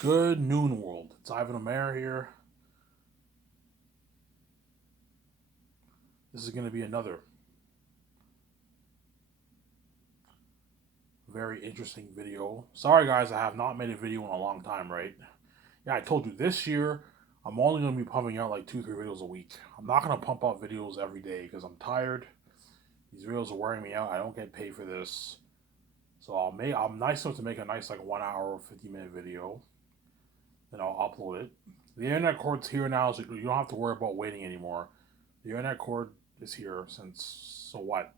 Good noon, world. It's Ivan Omer here. This is going to be another very interesting video. Sorry, guys, I have not made a video in a long time, right? Yeah, I told you this year I'm only going to be pumping out like 2, 3 videos a week. I'm not going to pump out videos every day because I'm tired. These videos are wearing me out. I don't get paid for this. So I'm nice enough to make a nice like 1 hour or 50-minute video. Then I'll upload it. The internet cord's here now, so you don't have to worry about waiting anymore. The internet cord is here since, so what?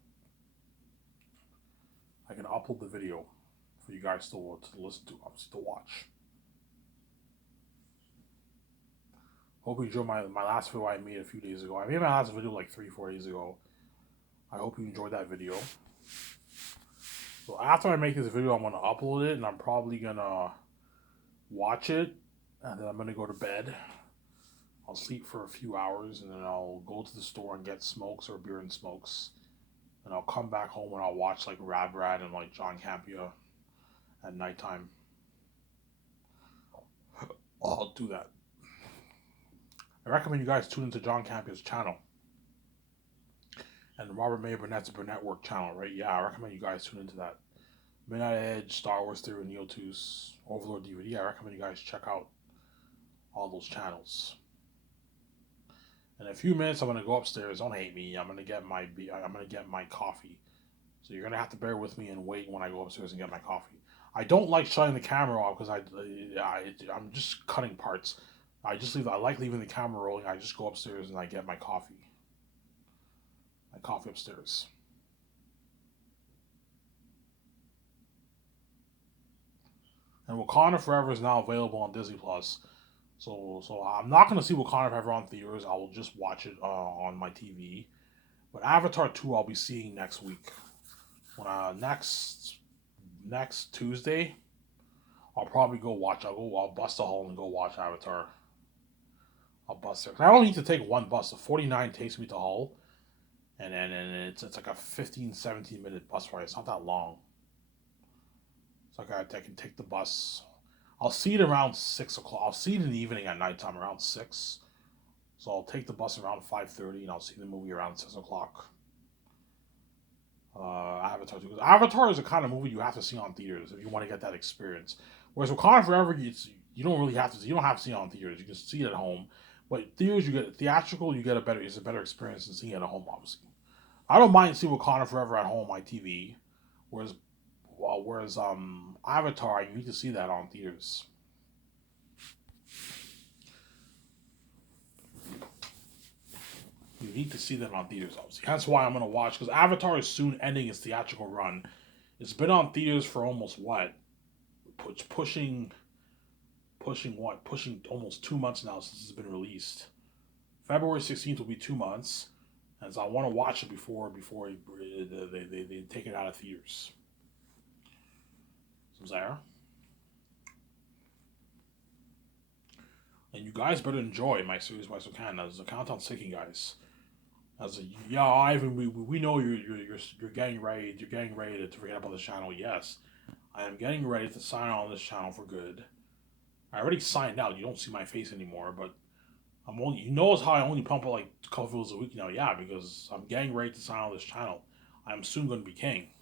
I can upload the video for you guys to listen to, obviously to watch. Hope you enjoyed my last video I made a few days ago. I made my last video like 3, 4 days ago. I hope you enjoyed that video. So after I make this video, I'm gonna upload it and I'm probably gonna watch it and then I'm gonna go to bed. I'll sleep for a few hours and then I'll go to the store and get smokes or beer and smokes. And I'll come back home and I'll watch like Rad Brad and like John Campea at nighttime. I'll do that. I recommend you guys tune into John Campea's channel and Robert May Burnett's Burnett Work channel, right? Yeah, I recommend you guys tune into that. Midnight Edge, Star Wars Theory, Neotus, Overlord DVD. I recommend you guys check out all those channels. In a few minutes, I'm gonna go upstairs. Don't hate me. I'm gonna get my coffee. So you're gonna have to bear with me and wait when I go upstairs and get my coffee. I don't like shutting the camera off because I'm just cutting parts. I like leaving the camera rolling. I just go upstairs and I get my coffee. My coffee upstairs. And Wakanda Forever is now available on Disney Plus. So I'm not gonna see Wakanda Forever on theaters. I will just watch it on my TV. But Avatar 2 I'll be seeing next week. When next Tuesday, I'll probably go watch. I'll bust a hole and go watch Avatar. I'll bust it. I only need to take one bus. The 49 takes me to Hull, and it's like a 15, 17 minute bus ride. It's not that long. So I can take the bus. I'll see it around 6 o'clock. I'll see it in the evening at nighttime around 6. So I'll take the bus around 5:30, and I'll see the movie around 6 o'clock. Avatar 2. Because Avatar is the kind of movie you have to see on theaters if you want to get that experience. Whereas Wakanda Forever, you don't really have to. You don't have to see it on theaters. You can see it at home. But theaters, you get theatrical. You get a better. It's a better experience than seeing it at home. Obviously, I don't mind seeing Wakanda Forever at home on my TV. Whereas, Avatar, you need to see that on theaters. You need to see that on theaters, obviously. That's why I'm gonna watch because Avatar is soon ending its theatrical run. It's been on theaters for almost what? Pushing almost 2 months now since it's been released. February 16th will be 2 months, and so I want to watch it before they take it out of theaters. So there, and you guys better enjoy my series by Sokan. As the countdown's ticking, guys. As a yeah, Ivan, we know you're getting ready. You're getting ready to forget about this channel. Yes, I am getting ready to sign on this channel for good. I already signed out. You don't see my face anymore, but I'm only. You know how I only pump out like a couple videos a week now. Yeah, because I'm getting ready to sign on this channel. I am soon going to be king.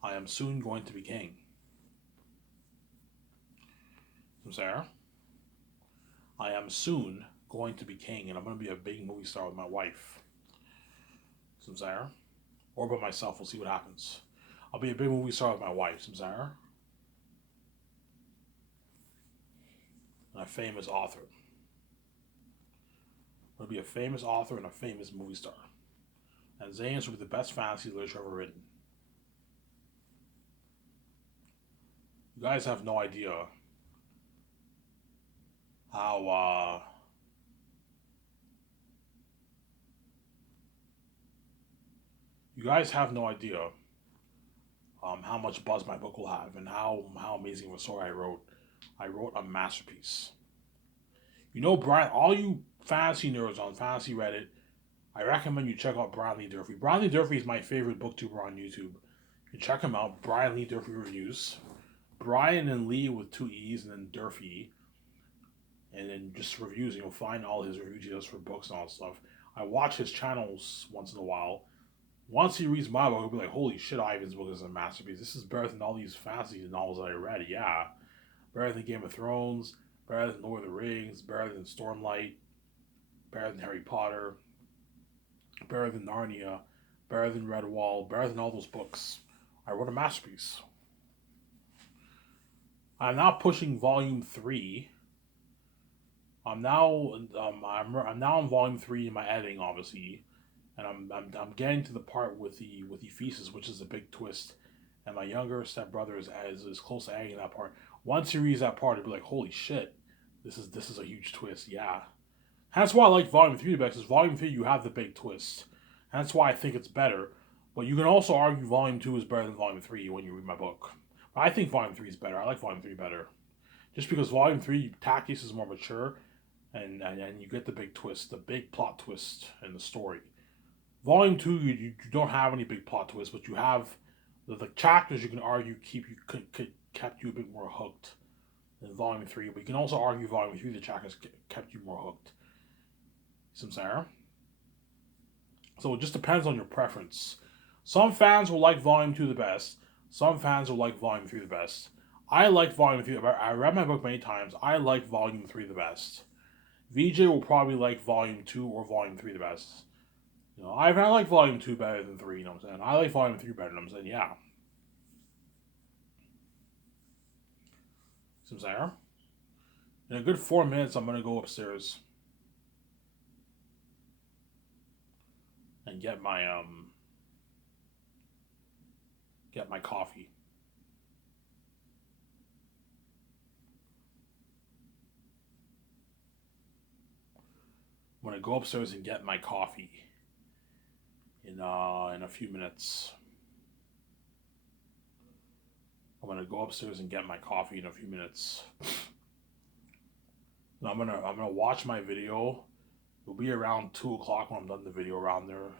I am soon going to be king. I'm Sarah. I am soon going to be king, and I'm going to be a big movie star with my wife. Samsara. Or by myself. We'll see what happens. I'll be a big movie star with my wife, Samsara. And a famous author. I'm going to be a famous author and a famous movie star. And Zane's will be the best fantasy literature ever written. You guys have no idea how you guys have no idea how much buzz my book will have and how amazing of a story I wrote. I wrote a masterpiece. You know, Brian, all you fantasy nerds on Fantasy Reddit, I recommend you check out Brian Lee Durfee. Brian Lee Durfee is my favorite booktuber on YouTube. You check him out, Brian Lee Durfee Reviews. Brian and Lee with two E's, and then Durfee, and then just reviews. You'll find all his reviews he does for books and all that stuff. I watch his channels once in a while. Once he reads my book, he'll be like, "Holy shit, Ivan's book is a masterpiece. This is better than all these fantasy novels that I read." Yeah, better than Game of Thrones, better than Lord of the Rings, better than Stormlight, better than Harry Potter, better than Narnia, better than Redwall, better than all those books. I wrote a masterpiece. I'm now pushing volume 3. I'm now I'm now in volume 3 in my editing, obviously, and I'm getting to the part with the thesis, which is a big twist. And my younger stepbrother is close to editing that part. Once he reads that part, he'll be like, "Holy shit, this is a huge twist." Yeah, that's why I like volume 3 the best. Because volume 3 you have the big twist. That's why I think it's better. But you can also argue volume 2 is better than volume 3 when you read my book. But I think volume 3 is better. I like volume 3 better. Just because volume 3, tactics is more mature, and you get the big twist, the big plot twist in the story. Volume 2, you don't have any big plot twists, but you have the chapters you can argue could kept you a bit more hooked than volume 3. But you can also argue volume 3, the chapters kept you more hooked. See what I'm saying? So it just depends on your preference. Some fans will like volume 2 the best. Some fans will like volume 3 the best. I like volume 3. I read my book many times. I like volume 3 the best. VJ will probably like volume 2 or volume 3 the best. I like volume 2 better than 3, you know what I'm saying? I like volume 3 better, you know what I'm saying? Yeah. See what I'm saying? In a good 4 minutes, I'm going to go upstairs and get my coffee. I'm going to go upstairs and get my coffee in a few minutes. I'm gonna go upstairs and get my coffee in a few minutes. And I'm gonna watch my video. It'll be around 2 o'clock when I'm done the video, around there,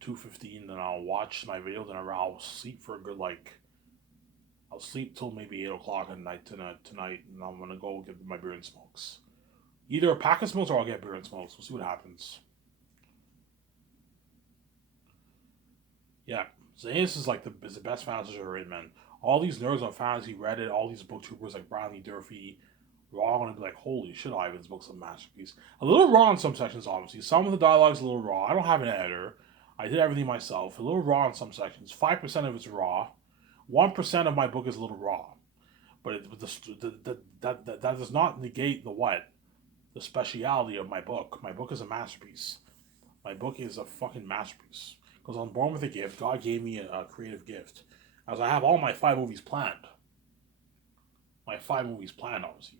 2:15. Then I'll watch my video. Then I'll sleep for a good I'll sleep till maybe 8 o'clock at night tonight, and I'm gonna go get my beer and smokes. Either a pack of smokes or I'll get beer and smokes. We'll see what happens. Yeah, Zanus is the best fantasy I've ever read, man. All these nerds on fantasy Reddit, all these booktubers like Bradley Durfee, we're all gonna be like, "Holy shit, Ivan's book's a masterpiece." A little raw in some sections, obviously. Some of the dialogue's a little raw. I don't have an editor. I did everything myself. A little raw in some sections. 5% of it's raw. 1% of my book is a little raw. But that does not negate the speciality of my book. My book is a masterpiece. My book is a fucking masterpiece. Because I'm born with a gift. God gave me a creative gift. As I have all my 5 movies planned. My 5 movies planned, obviously.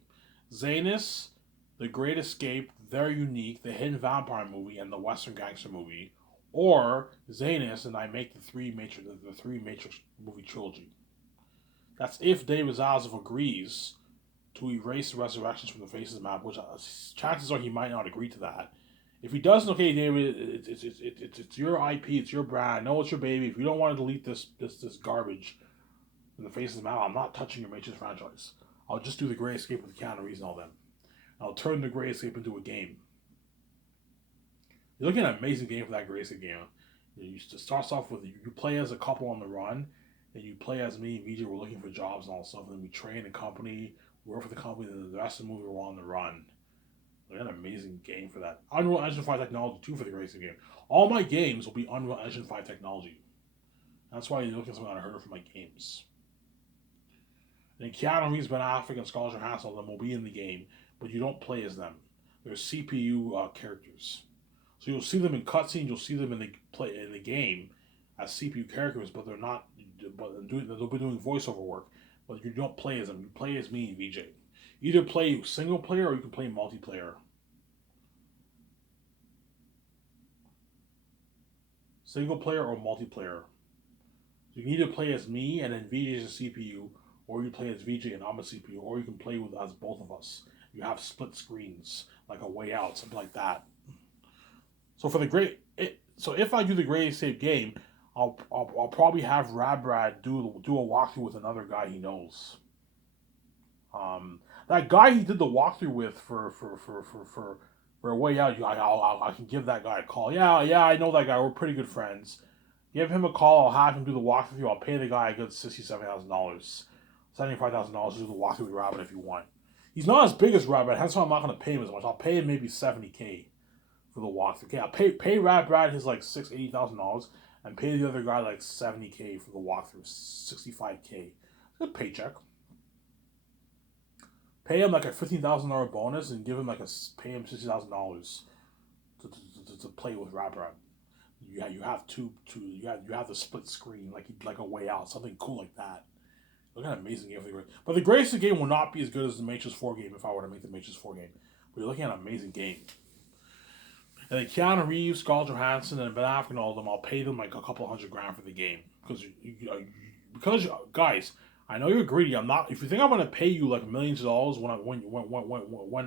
Zanus, The Great Escape, They're Unique, the Hidden Vampire movie, and the Western Gangster movie. Or Zanus and I make the three Matrix movie trilogy. That's if David Zaslav agrees to erase the Resurrections from the face of the map, which chances are he might not agree to that. If he doesn't, okay, David, it's your IP, it's your brand. I know it's your baby. If you don't want to delete this garbage from the face of the map, I'm not touching your Matrix franchise. I'll just do the Great Escape with Keanu Reeves and all them. I'll turn the Great Escape into a game. You're looking at an amazing game for that Great Escape game. It starts off with you play as a couple on the run, and you play as me and VJ. We're looking for jobs and all stuff, and then we train a company, work for the company, and then the rest of the movie we're on the run. Look at an amazing game for that. Unreal Engine 5 technology too for the Great Escape game. All my games will be Unreal Engine 5 technology. That's why you're looking at something that I heard for my games. And Keanu Reeves, Ben Affleck, and Scarlett Johansson, all them will be in the game, but you don't play as them. They're CPU characters. So you'll see them in cutscenes, you'll see them in the game as CPU characters, but they're not. But they'll be doing voiceover work, but you don't play as them. You play as me and VJ. Either play single player or you can play multiplayer. Single player or multiplayer. So you can either play as me and then VJ is a CPU, or you play as VJ and I'm a CPU, or you can play with as both of us. You have split screens, like a Way Out, something like that. So if I do the Great Escape game, I'll probably have Rabrad do a walkthrough with another guy he knows. That guy he did the walkthrough with for a way out, I can give that guy a call. Yeah, I know that guy. We're pretty good friends. Give him a call. I'll have him do the walkthrough. I'll pay the guy a good $67,000, $75,000 to do the walkthrough with Rabbit if you want. He's not as big as Rabbit, hence why I'm not going to pay him as much. I'll pay him maybe $70K for the walkthrough. Okay, I'll pay Rabbit his like $80,000 and pay the other guy like $70K for the walkthrough, $65K. Good paycheck. Pay him like a $15,000 bonus and give him pay him $60,000 to play with Rabrad. You have you have the split screen like a way out, something cool like that. Look at an amazing game for the Grace. But the Grace game will not be as good as the Matrix 4 game if I were to make the Matrix 4 game. But you're looking at an amazing game. And then Keanu Reeves, Scarlett Johansson, and Ben Affleck and all of them, I'll pay them like a couple $100,000 for the game because guys, I know you're greedy. I'm not. If you think I'm gonna pay you like millions of dollars when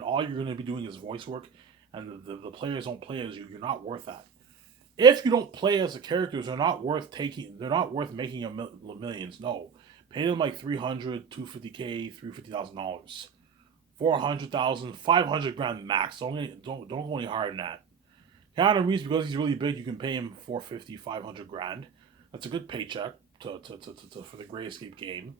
all you're gonna be doing is voice work, and the players don't play as you, you're not worth that. If you don't play as the characters, they're not worth taking. They're not worth making millions. No, pay them like $300,000, $250K, $350,000, $400,000, $500,000 max. Don't go any higher than that. Keanu Reeves, because he's really big, you can pay him $450,000, $500,000. That's a good paycheck for the Gray Escape game.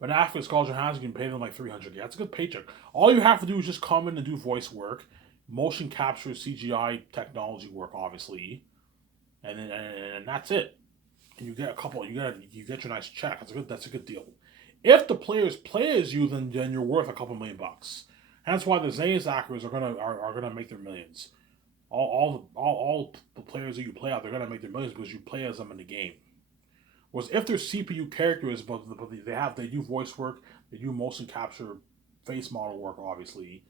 But after Scarlett Johansson, you can pay them like $300,000. That's a good paycheck. All you have to do is just come in and do voice work, motion capture, CGI technology work, obviously, and that's it. And you get a couple. You get your nice check. That's a good deal. If the players play as you, then you're worth a couple $1,000,000. That's why the Zane's actors are gonna make their millions. All the players that you play out, they're gonna make their millions because you play as them in the game. Whereas if they're CPU characters, but they do voice work, they do motion capture, face model work, obviously,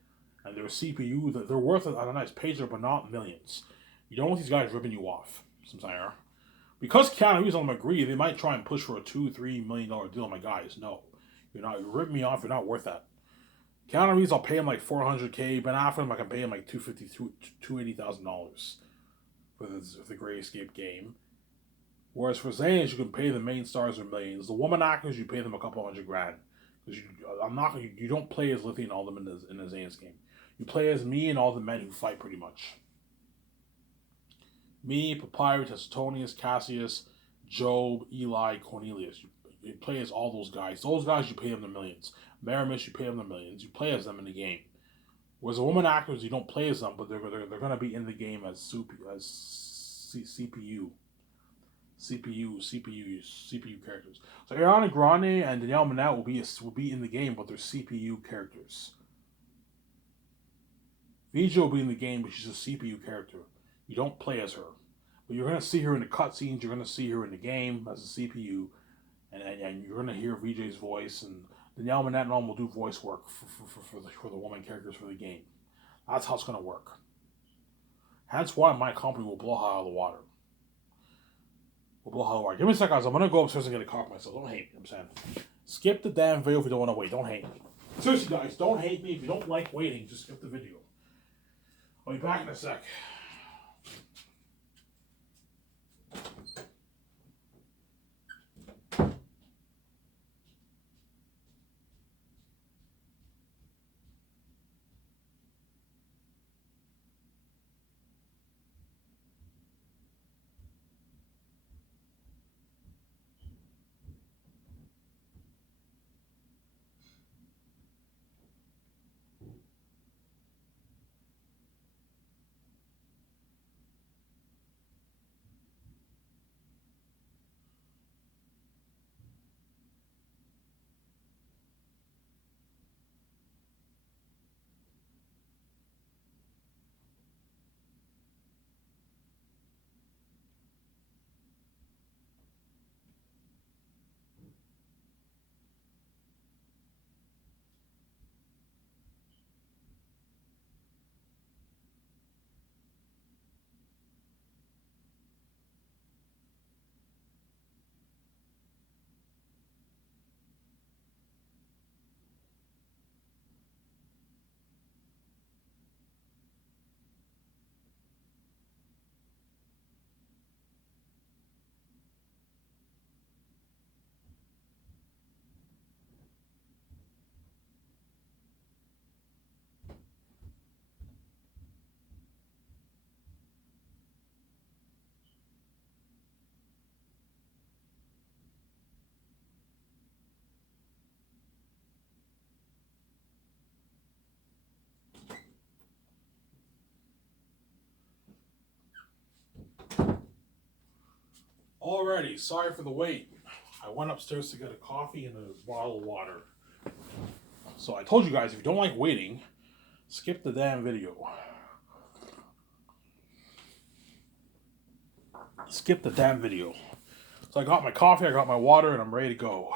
and they're CPU, they're worth a nice paycheck, but not millions. You don't want these guys ripping you off. Sometimes, because Keanu Reeves on them agree, they might try and push for a $2-3 million deal. My guys, no, you're not. You rip me off. You're not worth that. Keanu Reeves, I'll pay him like $400K. Ben Affleck, I can pay him like $280,000 for the Gray Escape game. Whereas for Zane's, you can pay the main stars or millions. The woman actors, you pay them a couple $100,000 because you don't play as Lithium and all them in the Zane's game. You play as me and all the men who fight pretty much. Me, Papyrus, Tessitonius, Cassius, Job, Eli, Cornelius. You play as all those guys. Those guys, you pay them the millions. Maramis, you pay them the millions. You play as them in the game. Whereas the woman actors, you don't play as them, but they're going to be in the game as CPU characters. So Ariana Grande and Danielle Minette will be in the game, but they're CPU characters. Vija will be in the game, but she's a CPU character. You don't play as her, but you're going to see her in the cutscenes. You're going to see her in the game as a CPU, and you're going to hear VJ's voice, and Danielle Minette and all will do voice work for the woman characters for the game. That's how it's going to work. That's why my company will blow out of the water. Give me a second, guys. I'm going to go upstairs and get a car for myself. Don't hate me, I'm saying. Skip the damn video if you don't want to wait. Don't hate me. Seriously, guys, don't hate me. If you don't like waiting, just skip the video. I'll be back in a sec. Alrighty, sorry for the wait. I went upstairs to get a coffee and a bottle of water. So I told you guys, if you don't like waiting, skip the damn video. Skip the damn video. So I got my coffee, I got my water, and I'm ready to go.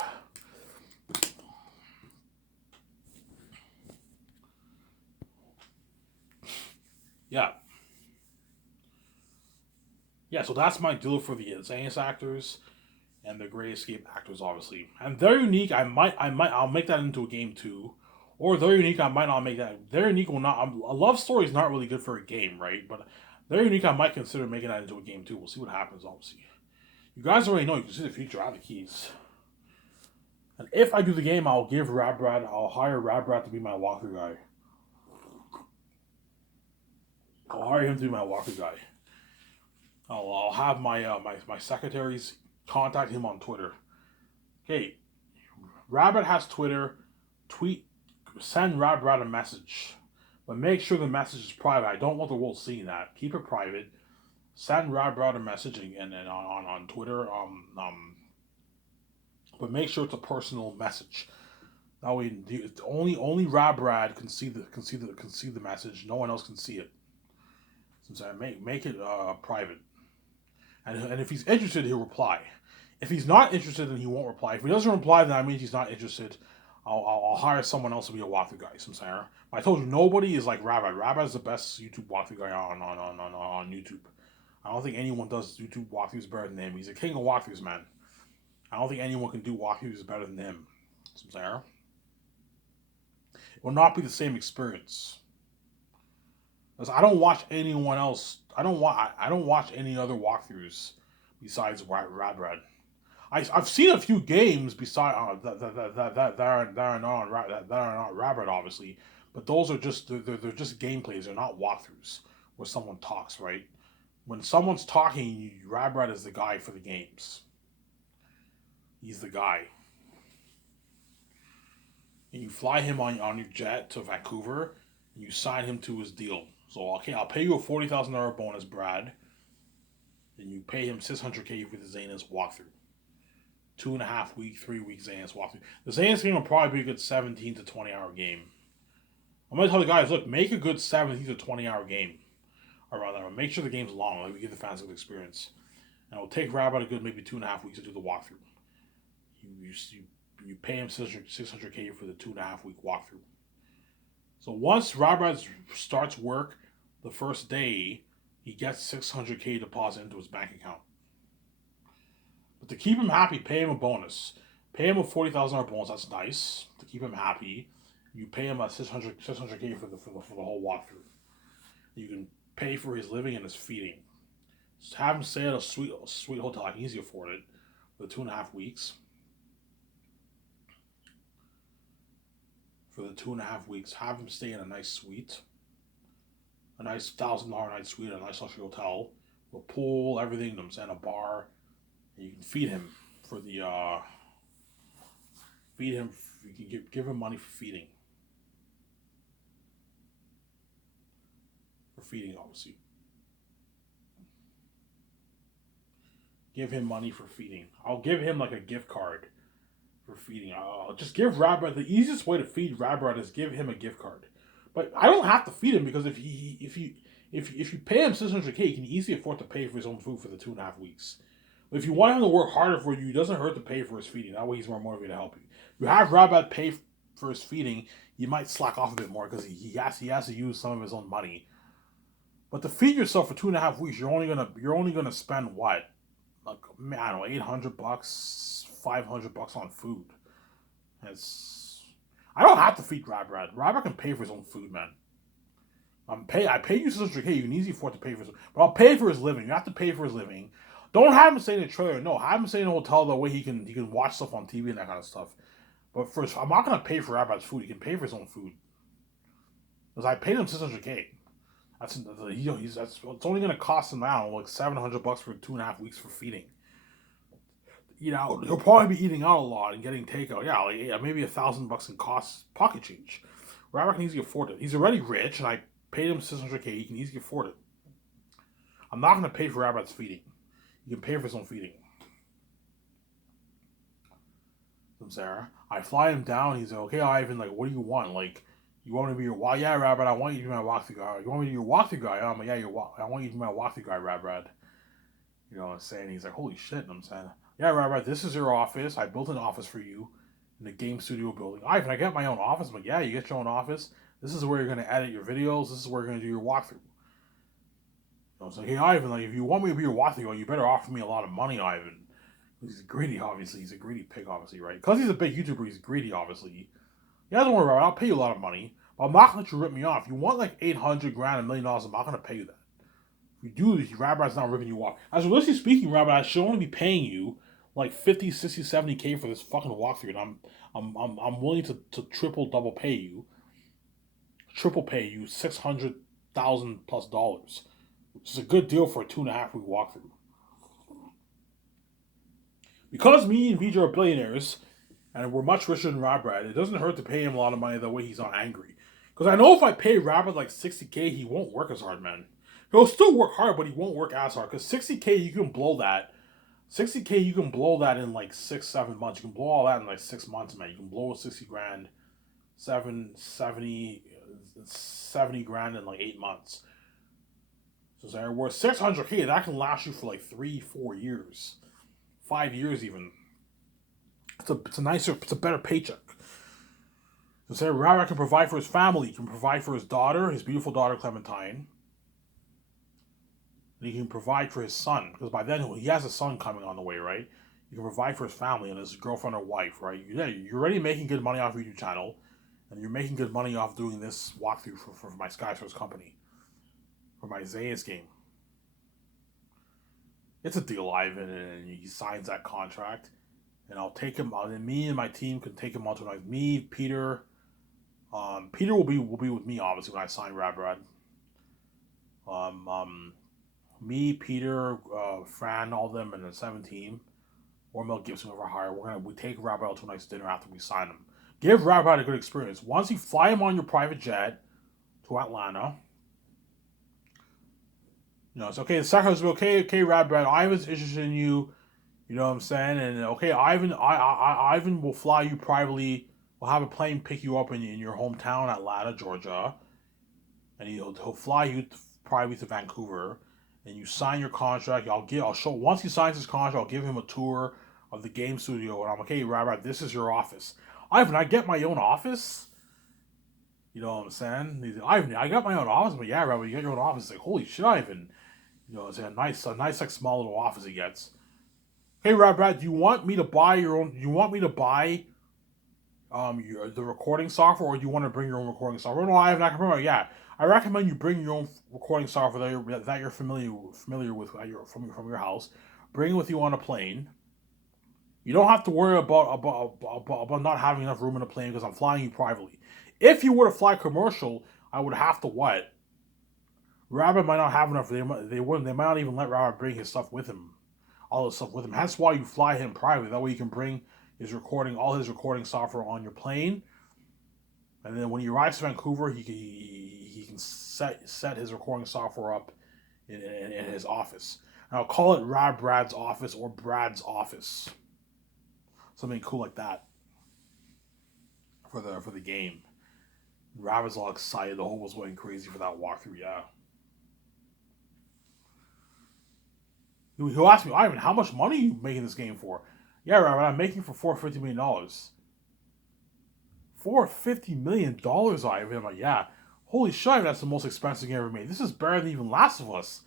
Yeah. Yeah, so that's my deal for the Zane's actors and the Great Escape actors, obviously. And They're Unique, I'll make that into a game too. Or They're Unique, I might not make that. They're Unique will not. A love story is not really good for a game, right? But They're Unique, I might consider making that into a game too. We'll see what happens, obviously. You guys already know. You can see the future. I have the keys. And if I do the game, I'll hire Radbrad to be my walkthrough guy. I'll hire him to be my walkthrough guy. I'll have my secretaries contact him on Twitter. Okay, Rabbit has Twitter. Send Radbrad a message, but make sure the message is private. I don't want the world seeing that. Keep it private. Send Radbrad a message and on Twitter. But make sure it's a personal message. That way, only Radbrad can see the message. No one else can see it. So make it private. And if he's interested, he'll reply. If he's not interested, then he won't reply. If he doesn't reply, then that means he's not interested. I'll hire someone else to be a walkthrough guy. Samsara. I told you nobody is like Rabbit. Rabbit is the best YouTube walkthrough guy on YouTube. I don't think anyone does YouTube walkthroughs better than him. He's a king of walkthroughs, man. I don't think anyone can do walkthroughs better than him. Samsara. It will not be the same experience. Because I don't watch anyone else. I don't watch any other walkthroughs besides Radbrad. I've seen a few games beside that are not Rabbit, obviously, but those are just they're just gameplays. They're not walkthroughs where someone talks. Right? When someone's talking, Rabbit is the guy for the games. He's the guy, and you fly him on your jet to Vancouver, and you sign him to his deal. So okay, I'll pay you a $40,000 bonus, Brad, and you pay him $600K for the Zanis walkthrough. 2.5 week, 3 week Zanis walkthrough. The Zanis game will probably be a good 17 to 20 hour game. I'm gonna tell the guys, look, make a good 17 to 20 hour game around that. Make sure the game's long, like we give the fans a good experience. And it'll take Rabbit a good maybe 2.5 weeks to do the walkthrough. You pay him $600K for the 2.5 week walkthrough. So once Rabbit starts work, the first day he gets $600K deposit into his bank account. But to keep him happy, pay him a bonus. Pay him a $40,000 bonus. That's nice to keep him happy. You pay him a $600K for the whole walkthrough. You can pay for his living and his feeding. Just have him stay at a sweet hotel. I can easily afford it for the 2.5 weeks. For the 2.5 weeks, have him stay in a nice suite, a nice $1,000 night suite, a nice luxury hotel, with a pool, everything, and a bar. And you can feed him for the You can give him money for feeding. For feeding, obviously. Give him money for feeding. I'll give him like a gift card for feeding. I'll just give Rabbit, the easiest way to feed Rabbit is give him a gift card. But I don't have to feed him because if you pay him $600K, he can easily afford to pay for his own food for the 2.5 weeks. But if you want him to work harder for you, it doesn't hurt to pay for his feeding. That way he's more motivated to help you. If you have Rabbit pay for his feeding, you might slack off a bit more because he has to use some of his own money. But to feed yourself for 2.5 weeks, you're only gonna spend what? Like, I don't know, $800, $500 on food. I don't have to feed Rabbit. Rabbit can pay for his own food, man. I pay you $600K. You can easily afford to pay for his, but I'll pay for his living. You have to pay for his living. Don't have him stay in a trailer. No, have him stay in a hotel. That way he can watch stuff on TV and that kind of stuff. But first, I'm not gonna pay for Rabbit's food. He can pay for his own food. Because I paid him $600K. It's only gonna cost him now like $700 for 2.5 weeks for feeding. You know, he'll probably be eating out a lot and getting takeout. Yeah, maybe $1,000 in costs, pocket change. Rabbit can easily afford it. He's already rich, and I paid him $600K. He can easily afford it. I'm not gonna pay for Rabbit's feeding. He can pay for his own feeding. I'm saying? I fly him down. He's like, okay, Ivan, like, what do you want? Like, you want me to be your yeah, Rabbit, I want you to be my walkthrough guy. You want me to be your walkthrough guy? I'm like, yeah, I want you to be my walkthrough guy, Rabbit. You know what I'm saying? He's like, holy shit. And I'm saying, yeah, Rabbit, this is your office. I built an office for you in the game studio building. Ivan, I get my own office. I'm like, yeah, you get your own office. This is where you're going to edit your videos. This is where you're going to do your walkthrough. You know, so, hey, Ivan, like, if you want me to be your walkthrough, you better offer me a lot of money, Ivan. He's greedy, obviously. He's a greedy pig, obviously, right? Because he's a big YouTuber, he's greedy, obviously. Yeah, don't worry about it. I'll pay you a lot of money. But I'm not going to let you rip me off. You want like 800 grand, $1 million, I'm not going to pay you that. If you do this, Rabbi's not ripping you off. As realistically speaking, Rabbi, I should only be paying you like 50, 60, 70K for this fucking walkthrough. And I'm willing to triple, double pay you. Triple pay you $600,000 plus dollars. Which is a good deal for a 2.5 week walkthrough. Because me and VJ are billionaires, and we're much richer than Rabrad, it doesn't hurt to pay him a lot of money. That way he's not angry. Because I know if I pay Rabrad like 60K, he won't work as hard, man. He'll still work hard, but he won't work as hard. Because 60K, you can blow that. 60K, you can blow that in like 6-7 months. You can blow all that in like 6 months, man. You can blow 60 grand, 70 grand in like 8 months. So where 600K, that can last you for like 3-4 years. 5 years even. It's a better paycheck. So say Rabbit can provide for his family, he can provide for his daughter, his beautiful daughter Clementine. And he can provide for his son, because by then he has a son coming on the way, right? You can provide for his family and his girlfriend or wife, right? You're already making good money off your YouTube channel, and you're making good money off doing this walkthrough for my SkySource company, for my Zayas game. It's a deal, Ivan, and he signs that contract. And I'll take him. And me and my team can take him on to like me, Peter. Peter will be with me obviously when I sign Rabrad. Me, Peter, Fran, all of them, and the 7 team, or Mel Gibson over hire. We take Rabrad to a nice dinner after we sign him. Give Rabrad a good experience. Once you fly him on your private jet to Atlanta, you know it's okay. The second will be okay, Rabrad. Ivan's interested in you. You know what I'm saying? And okay, Ivan will fly you privately. We'll have a plane pick you up in your hometown, Atlanta, Georgia, and he'll fly you privately to Vancouver. And you sign your contract. I'll show once he signs his contract. I'll give him a tour of the game studio, and I'm like, hey, Rabbi, this is your office. Ivan, I get my own office. You know what I'm saying? He's like, Ivan, I got my own office, but yeah, Rabbi, you get your own office. It's like, holy shit, Ivan. You know, it's a nice like small little office he gets. Hey, Brad, do you want me to buy your own? Do you want me to buy the recording software, or do you want to bring your own recording software? No, I recommend. Yeah, I recommend you bring your own recording software that you're familiar with from your house. Bring it with you on a plane. You don't have to worry about not having enough room in a plane because I'm flying you privately. If you were to fly commercial, I would have to what? Rabbit might not have enough. They might not even let Rabbit bring his stuff with him. All this stuff with him. That's why you fly him privately. That way you can bring all his recording software on your plane. And then when he arrives to Vancouver, he can set his recording software up in his office. And I'll call it Brad's office or Brad's office. Something cool like that for the game. Rab was all excited. The whole was going crazy for that walkthrough. Yeah. He'll ask me, Ivan, how much money are you making this game for? Yeah, Robert, I'm making for $450 million. $450 million, Ivan? I'm like, yeah. Holy shit, that's the most expensive game ever made. This is better than even Last of Us.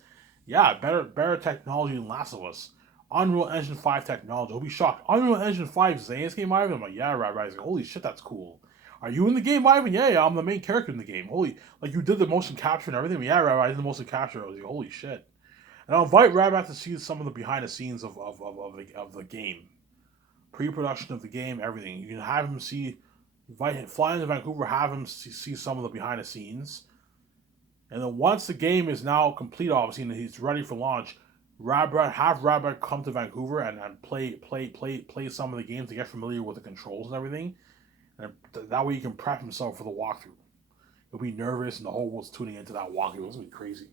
Yeah, better technology than Last of Us. Unreal Engine 5 technology. I'll be shocked. Unreal Engine 5 Zayas game, Ivan? I'm like, yeah, Robert. He's like, holy shit, that's cool. Are you in the game, Ivan? Yeah, I'm the main character in the game. Holy, like you did the motion capture and everything. Yeah, Rabbi, I did the motion capture. I was like, holy shit. And I'll invite Rabbi to see some of the behind the scenes of the game, pre-production of the game, everything. You can have him invite him, fly into Vancouver, have him see some of the behind the scenes. And then once the game is now complete, obviously, and he's ready for launch, have Rabbi come to Vancouver and play some of the games to get familiar with the controls and everything. And that way he can prep himself for the walkthrough. He'll be nervous and the whole world's tuning into that walkthrough. It's going to be crazy.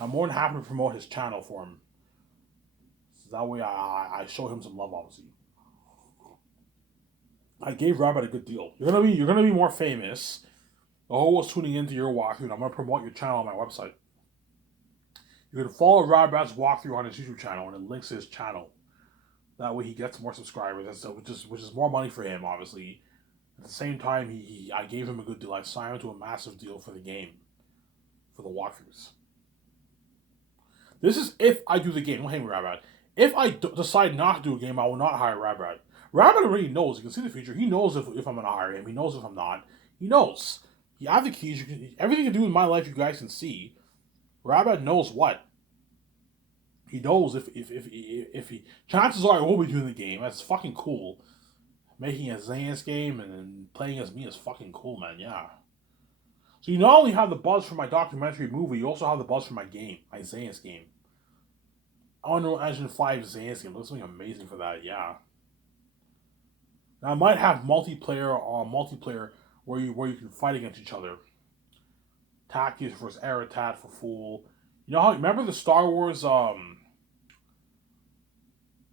I'm more than happy to promote his channel for him. So that way I show him some love, obviously. I gave Rabbit a good deal. You're gonna be more famous. The whole world's tuning into your walkthrough, and I'm gonna promote your channel on my website. You can follow Rabbit's walkthrough on his YouTube channel, and it links to his channel. That way, he gets more subscribers. Which is more money for him, obviously. At the same time, I gave him a good deal. I signed him to a massive deal for the game, for the walkthroughs. This is if I do the game. Don't hate me, Rabbit. If I decide not to do a game, I will not hire Rabbit. Rabbit already knows. You can see the future. He knows if I'm going to hire him. He knows if I'm not. He knows. You have the keys. Everything you do in my life, you guys can see. Rabbit knows what. He knows if he. Chances are I will be doing the game. That's fucking cool. Making a Zans game and then playing as me is fucking cool, man. Yeah. So you not only have the buzz for my documentary movie, you also have the buzz for my game, my Zans game. Unreal Engine 5 Zans game. Looks something amazing for that, yeah. Now I might have multiplayer where you can fight against each other. Tactics versus Aratat for Fool. You know how remember the Star Wars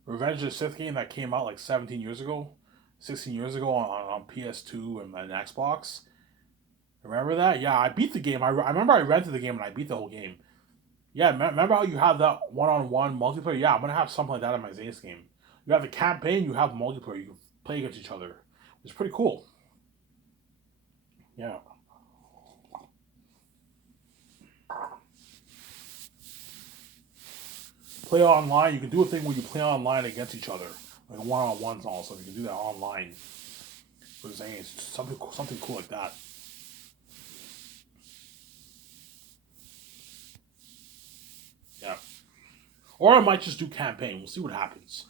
Revenge of the Sith game that came out like 17 years ago? 16 years ago on PS2 and Xbox? Remember that? Yeah, I beat the game. I remember I rented the game and I beat the whole game. Yeah, remember how you have that one-on-one multiplayer? Yeah, I'm going to have something like that in my Zayas game. You have the campaign, you have multiplayer. You can play against each other. It's pretty cool. Yeah. Play online. You can do a thing where you play online against each other. Like one-on-ones also. You can do that online. For Zayas. Something cool like that. Yeah. Or I might just do campaign. We'll see what happens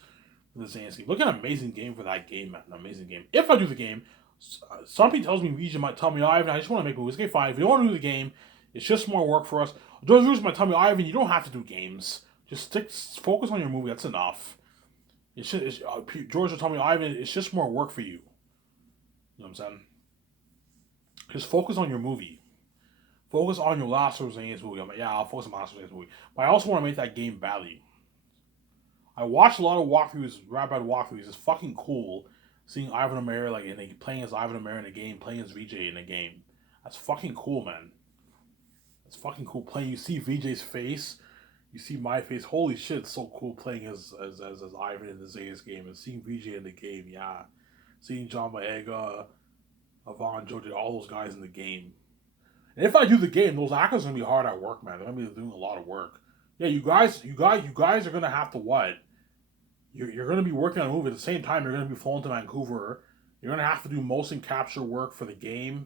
with the Zayas game. Look at an amazing game for that game, man. An amazing game. If I do the game, somebody tells me Regis might tell me, Ivan, I just want to make movies. Okay, fine. If you don't want to do the game, it's just more work for us. George Lucas might tell me, Ivan, you don't have to do games. Just focus on your movie. That's enough. George will tell me, Ivan, it's just more work for you. You know what I'm saying? Just focus on your movie. Focus on your Last of Us movie. I'm like, yeah, I'll focus on Last of Us movie. But I also want to make that game value. I watched a lot of walkthroughs, Rabbit walkthroughs. It's fucking cool seeing Ivan O'Meara like and they playing as Ivan O'Meara in a game, playing as VJ in a game. That's fucking cool, man. That's fucking cool playing. You see VJ's face, you see my face. Holy shit, it's so cool playing as Ivan in the Zayas game and seeing VJ in the game. Yeah, seeing John Boyega, Yvonne George, all those guys in the game. And if I do the game, those actors are gonna be hard at work, man. They're gonna be doing a lot of work. Yeah, you guys are gonna have to what? You're going to be working on a movie at the same time. You're going to be flown to Vancouver. You're going to have to do motion capture work for the game.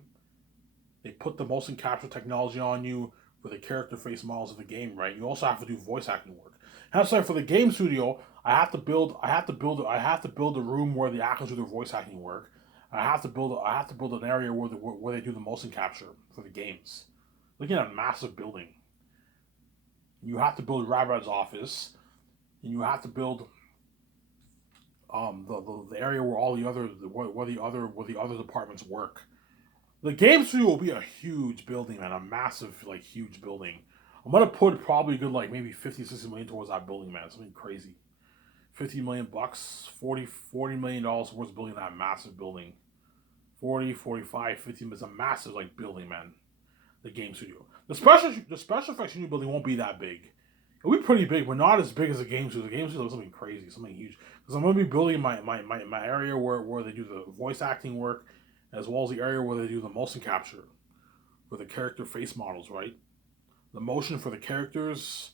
They put the motion capture technology on you for the character face models of the game, right? You also have to do voice acting work. And so for the game studio, I have to build a room where the actors do their voice acting work. I have to build an area where they do the motion capture for the games. Looking at a massive building. You have to build Rabbit's office, and you have to build the area where all the other departments work. The game studio will be a huge building, man, a massive huge building. I'm gonna put probably a good maybe 50-60 million towards that building, man. Something crazy. 50 million bucks, 40 million dollars towards building that massive building. 40, 45, 50. It's a massive building, man. The game studio. The special effects studio building won't be that big. It'll be pretty big, but not as big as the game studio. The game studio is something crazy, something huge. Because I'm going to be building my area where they do the voice acting work, as well as the area where they do the motion capture, for the character face models, right? The motion for the characters.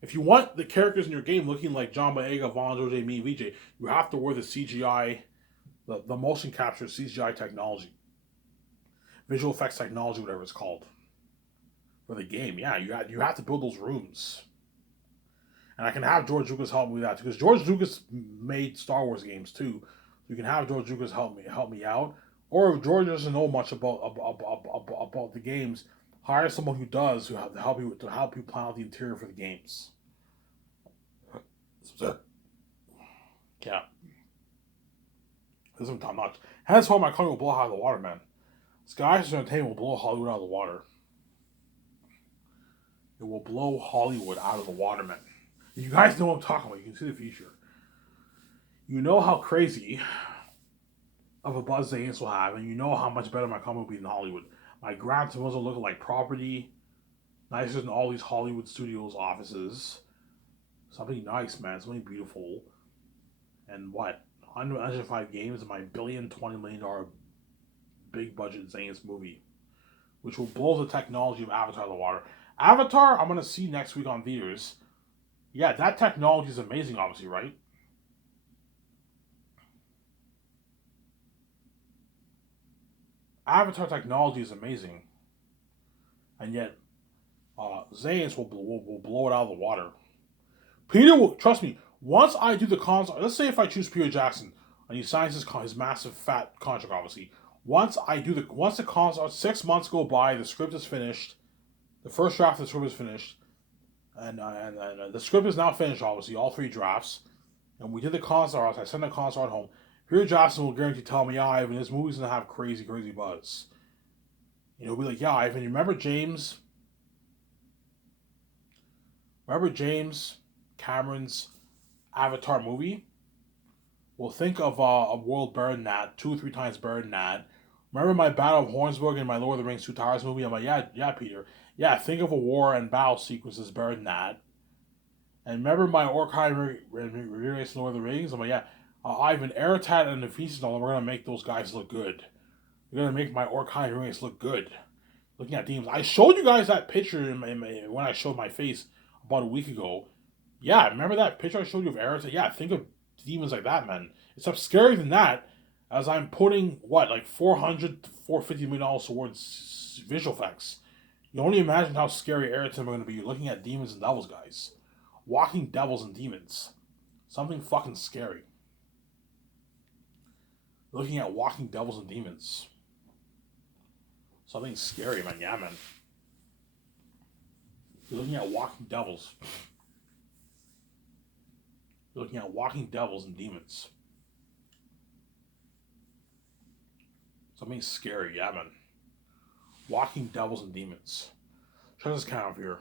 If you want the characters in your game looking like John Boyega, Vaughn, Jose, me, VJ, you have to wear the CGI, the motion capture CGI technology. Visual effects technology, whatever it's called. For the game, yeah, you have to build those rooms. And I can have George Lucas help me with that because George Lucas made Star Wars games too. So you can have George Lucas help me out. Or if George doesn't know much about the games, hire someone who does to help you plan out the interior for the games. Yeah. This is top notch. And that's why my company will blow out of the water, man. Sky's Entertainment will blow Hollywood out of the water. It will blow Hollywood out of the water, man. You guys know what I'm talking about. You can see the future. You know how crazy of a buzz Zanes will have, and you know how much better my comic will be in Hollywood. My Gran Turismo will look like property, nicer than all these Hollywood studios offices. Something nice, man. Something beautiful. And what? 105 games in my $1,020 million big budget Zanes movie, which will blow the technology of Avatar out of the water. Avatar, I'm gonna see next week on theaters. Yeah, that technology is amazing, obviously, right? Avatar technology is amazing, and yet Zanes will blow it out of the water. Peter will trust me. Once I do the contract, let's say if I choose Peter Jackson and he signs his massive fat contract, obviously. Once the contract, 6 months go by, the script is finished, the first draft of the script is finished, and the script is now finished. Obviously, all three drafts, and we did the contract. I sent the contract home. Peter Jackson will guarantee tell me, yeah, Ivan, this movie's gonna have crazy, crazy buzz. He'll be like, yeah, Ivan, you remember James? Remember James Cameron's Avatar movie? Well, think of a world better than that, 2 or 3 times better than that. Remember my Battle of Hornsburg and my Lord of the Rings Two Towers movie? I'm like, yeah, yeah, Peter. Yeah, think of a war and battle sequences better than that. And remember my Orkai Race Lord of the Rings? I'm like, yeah, Ivan, Aratat and the Feast and all, we're going to make those guys look good. We're going to make my Orkai Race look good. Looking at demons. I showed you guys that picture when I showed my face about a week ago. Yeah, remember that picture I showed you of Aratat? Yeah, think of demons like that, man. It's up scarier than that, as I'm putting, what, like $400 to $450 million towards visual effects. You only imagine how scary Aratat are going to be. You're looking at demons and devils, guys. Walking devils and demons. Something fucking scary. Looking at walking devils and demons. Something scary, man. Yeah, man. You're looking at walking devils. You're looking at walking devils and demons. Something scary, yeah, man. Walking devils and demons. Check this count over here.